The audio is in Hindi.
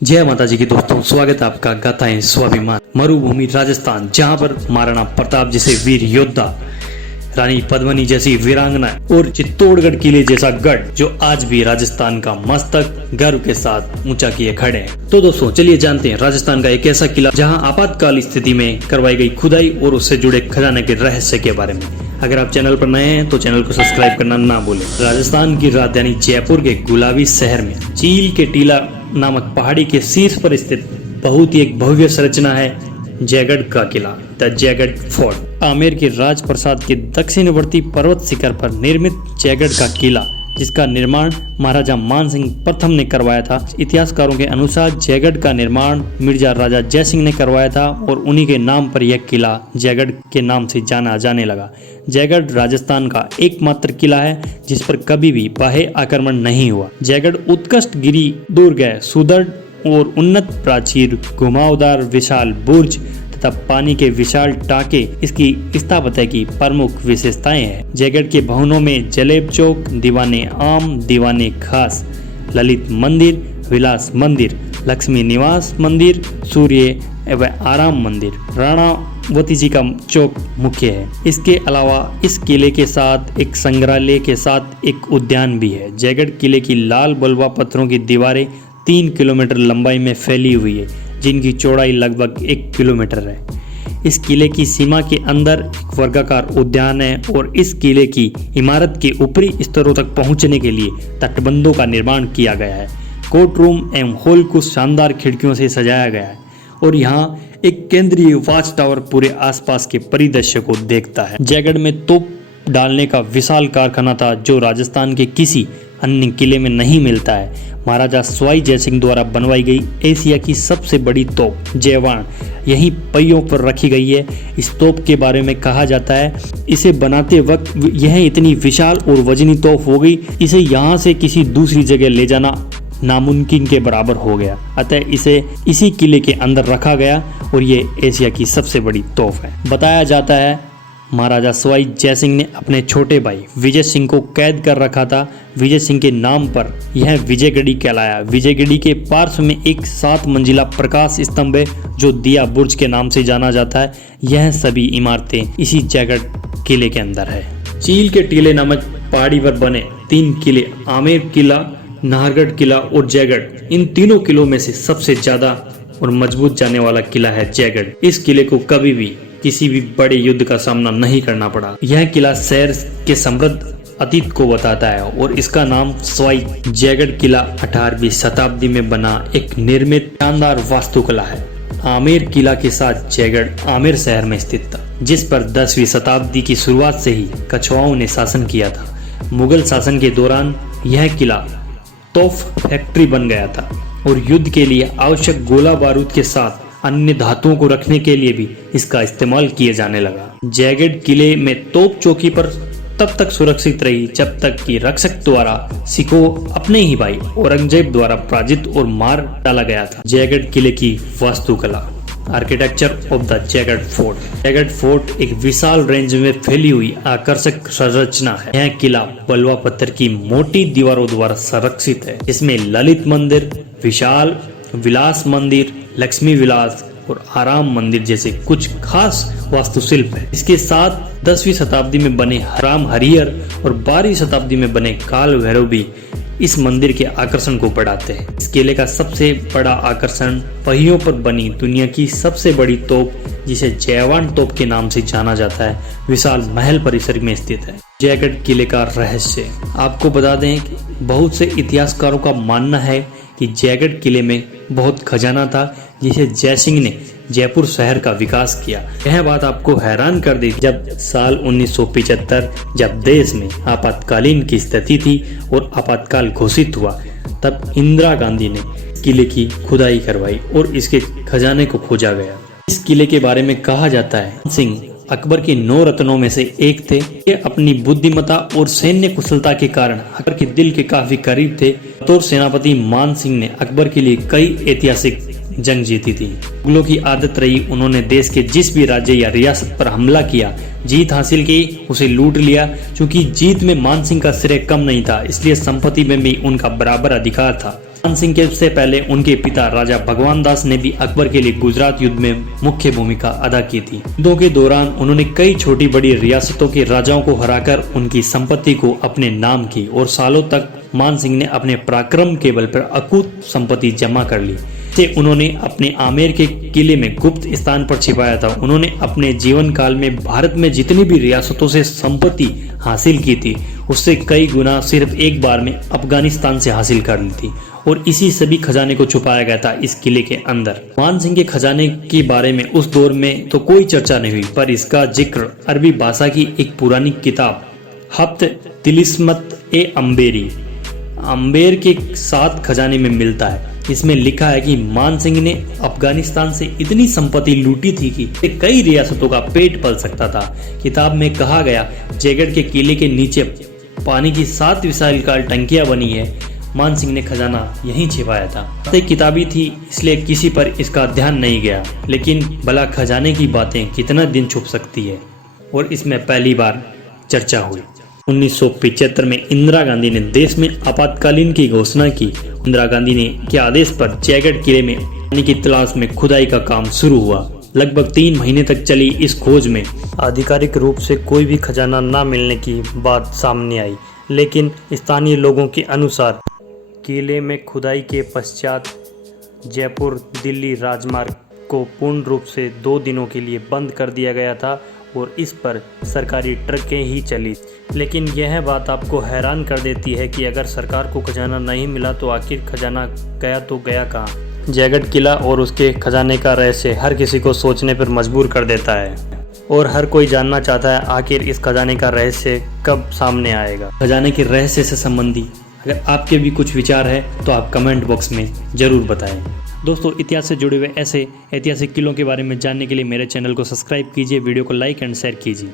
जय माता जी की दोस्तों, स्वागत है आपका गाथाएं स्वाभिमान। मरुभूमि राजस्थान, जहां पर महाराणा प्रताप जैसे वीर योद्धा, रानी पद्मिनी जैसी वीरांगना और चित्तौड़गढ़ किले जैसा गढ़ जो आज भी राजस्थान का मस्तक गर्व के साथ ऊंचा किए खड़े हैं। तो दोस्तों चलिए जानते हैं राजस्थान का एक ऐसा किला जहां आपातकाल स्थिति में करवाई गई खुदाई और उससे जुड़े खजाने के रहस्य के बारे में। अगर आप चैनल पर नए हैं तो चैनल को सब्सक्राइब करना ना भूलें। राजस्थान की राजधानी जयपुर के गुलाबी शहर में चील के टीला नामक पहाड़ी के शीर्ष पर स्थित बहुत ही एक भव्य संरचना है जयगढ़ का किला, द जयगढ़ फोर्ट। आमेर के राजप्रसाद के दक्षिणवर्ती पर्वत शिखर पर निर्मित जयगढ़ का किला, जिसका निर्माण महाराजा मानसिंह प्रथम ने करवाया था। इतिहासकारों के अनुसार जयगढ़ का निर्माण मिर्जा राजा जयसिंह ने करवाया था और उन्हीं के नाम पर यह किला जयगढ़ के नाम से जाना जाने लगा। जयगढ़ राजस्थान का एकमात्र किला है जिस पर कभी भी बाह्य आक्रमण नहीं हुआ। जयगढ़ उत्कृष्ट गिरी दुर्ग है, सुदृढ़ और उन्नत प्राचीर, घुमावदार विशाल बुर्ज तथा पानी के विशाल टाके इसकी स्थापत्य की प्रमुख विशेषताएं हैं। जयगढ़ के भवनों में जलेब चौक, दीवाने आम, दीवाने खास, ललित मंदिर, विलास मंदिर, लक्ष्मी निवास मंदिर, सूर्य एवं आराम मंदिर, राणावती जी का चौक मुख्य है। इसके अलावा इस किले के साथ एक संग्रहालय के साथ एक उद्यान भी है। जयगढ़ किले की लाल बलुआ पत्थरों की दीवारें 3 किलोमीटर लंबाई में फैली हुई है, जिनकी चौड़ाई लगभग 1 किलोमीटर है। इस किले की सीमा के अंदर एक वर्गाकार उद्यान है और इस किले की इमारत के ऊपरी स्तरों तक पहुंचने के लिए तटबंधों का निर्माण किया गया है। कोर्ट रूम एवं हॉल को शानदार खिड़कियों से सजाया गया है और यहाँ एक केंद्रीय वॉच टावर पूरे आसपास के परिदृश्य को देखता है। जयगढ़ में तोप डालने का विशाल कारखाना था जो राजस्थान के किसी अन्य किले में नहीं मिलता है। महाराजा सवाई जयसिंह द्वारा बनवाई गई एशिया की सबसे बड़ी तोप जयवाण यहीं पहियों पर रखी गई है। इस तोप के बारे में कहा जाता है, इसे बनाते वक्त यह इतनी विशाल और वजनी तोप हो गई, इसे यहाँ से किसी दूसरी जगह ले जाना नामुमकिन के बराबर हो गया। अतः इसे इसी किले के अंदर रखा गया और ये एशिया की सबसे बड़ी तोप है। बताया जाता है महाराजा सवाई जयसिंह ने अपने छोटे भाई विजय सिंह को कैद कर रखा था। विजय सिंह के नाम पर यह विजयगढ़ी कहलाया। विजयगढ़ी के पार्श्व में एक 7 मंजिला प्रकाश स्तंभ है जो दिया बुर्ज के नाम से जाना जाता है। यह सभी इमारतें इसी जयगढ़ किले के अंदर है। चील के टीले नामक पहाड़ी पर बने 3 किले, आमेर किला, नाहरगढ़ किला और जयगढ़, इन तीनों किलों में से सबसे ज्यादा और मजबूत जाने वाला किला है जयगढ़। इस किले को कभी भी किसी भी बड़े युद्ध का सामना नहीं करना पड़ा। यह किला शहर के समृद्ध अतीत को बताता है और इसका नाम सवाई जयगढ़ किला 18वीं शताब्दी में बना एक निर्मित शानदार वास्तुकला है। आमेर किला के साथ जयगढ़ आमेर शहर में स्थित था, जिस पर 10वीं शताब्दी की शुरुआत से ही कछवाओं ने शासन किया था। मुगल शासन के दौरान यह किला तोफ फैक्ट्री बन गया था और युद्ध के लिए आवश्यक गोला बारूद के साथ अन्य धातुओं को रखने के लिए भी इसका इस्तेमाल किए जाने लगा। जयगढ़ किले में तोप चौकी पर तब तक सुरक्षित रही जब तक कि रक्षक द्वारा सिखों अपने ही भाई औरंगजेब द्वारा पराजित और मार डाला गया था। जयगढ़ किले की वास्तुकला, architecture of the Jaigarh fort. Jaigarh fort एक विशाल रेंज में फैली हुई आकर्षक संरचना है। यह किला बलुआ पत्थर की मोटी दीवारों द्वारा संरक्षित है, जिसमें ललित मंदिर, विशाल विलास मंदिर, लक्ष्मी विलास और आराम मंदिर जैसे कुछ खास वास्तुशिल्प है। इसके साथ 10वीं शताब्दी में बने राम हरिहर और 12वीं शताब्दी में बने काल भैरव भी इस मंदिर के आकर्षण को बढ़ाते हैं। इस किले का सबसे बड़ा आकर्षण पहियों पर बनी दुनिया की सबसे बड़ी तोप, जिसे जयवान तोप के नाम से जाना जाता है, विशाल महल परिसर में स्थित है। जयगढ़ किले का रहस्य, आपको बता दें कि बहुत से इतिहासकारों का मानना है कि जयगढ़ किले में बहुत खजाना था जिसे जयसिंह ने जयपुर शहर का विकास किया। यह बात आपको हैरान कर देगी जब साल 1975 जब देश में आपातकालीन की स्थिति थी और आपातकाल घोषित हुआ, तब इंदिरा गांधी ने किले की खुदाई करवाई और इसके खजाने को खोजा गया। इस किले के बारे में कहा जाता है सिंह अकबर के 9 रत्नों में से एक थे। ये अपनी बुद्धिमत्ता और सैन्य कुशलता के कारण अकबर के दिल के काफी करीब थे। बतौर सेनापति मान सिंह ने अकबर के लिए कई ऐतिहासिक जंग जीती थी। मुगलों की आदत रही, उन्होंने देश के जिस भी राज्य या रियासत पर हमला किया, जीत हासिल की, उसे लूट लिया। क्योंकि जीत में मान सिंह का श्रेय कम नहीं था, इसलिए संपत्ति में भी उनका बराबर अधिकार था। मान सिंह के से पहले उनके पिता राजा भगवान दास ने भी अकबर के लिए गुजरात युद्ध में मुख्य भूमिका अदा की थी। युद्धों के दौरान उन्होंने कई छोटी बड़ी रियासतों के राजाओं को हराकर उनकी संपत्ति को अपने नाम की और सालों तक मान सिंह ने अपने पराक्रम के बल पर अकूत संपत्ति जमा कर ली। से उन्होंने अपने आमेर के किले में गुप्त स्थान पर छिपाया था। उन्होंने अपने जीवन काल में भारत में जितनी भी रियासतों से संपत्ति हासिल की थी उससे कई गुना सिर्फ एक बार में अफगानिस्तान से हासिल कर ली थी और इसी सभी खजाने को छुपाया गया था इस किले के अंदर। मान सिंह के खजाने के बारे में उस दौर में तो कोई चर्चा नहीं हुई, पर इसका जिक्र अरबी भाषा की एक पुरानी किताब हफ्त तिलिस्मत ए अम्बेर के 7 खजाने में मिलता है। इसमें लिखा है कि मान सिंह ने अफगानिस्तान से इतनी संपत्ति लूटी थी कि कई रियासतों का पेट पल सकता था। किताब में कहा गया जयगढ़ के किले के नीचे पानी की 7 विशालकाय टंकियां बनी है। मान सिंह ने खजाना यहीं छिपाया था। एक किताबी थी इसलिए किसी पर इसका ध्यान नहीं गया, लेकिन भला खजाने की बातें कितना दिन छुप सकती है और इसमें पहली बार चर्चा हुई। 1975 में इंदिरा गांधी ने देश में आपातकालीन की घोषणा की। इंदिरा गांधी ने के आदेश पर जयगढ़ किले में पानी की तलाश में खुदाई का काम शुरू हुआ। लगभग 3 महीने तक चली इस खोज में आधिकारिक रूप से कोई भी खजाना न मिलने की बात सामने आई, लेकिन स्थानीय लोगों के अनुसार किले में खुदाई के पश्चात जयपुर दिल्ली राजमार्ग को पूर्ण रूप से 2 दिनों के लिए बंद कर दिया गया था और इस पर सरकारी ट्रकें ही चली। लेकिन यह बात आपको हैरान कर देती है कि अगर सरकार को खजाना नहीं मिला तो आखिर खजाना गया तो गया कहाँ। जयगढ़ किला और उसके खजाने का रहस्य हर किसी को सोचने पर मजबूर कर देता है और हर कोई जानना चाहता है आखिर इस खजाने का रहस्य कब सामने आएगा। खजाने के रहस्य से संबंधी अगर आपके भी कुछ विचार है तो आप कमेंट बॉक्स में ज़रूर बताएं। दोस्तों, इतिहास से जुड़े हुए ऐसे ऐतिहासिक किलों के बारे में जानने के लिए मेरे चैनल को सब्सक्राइब कीजिए, वीडियो को लाइक एंड शेयर कीजिए।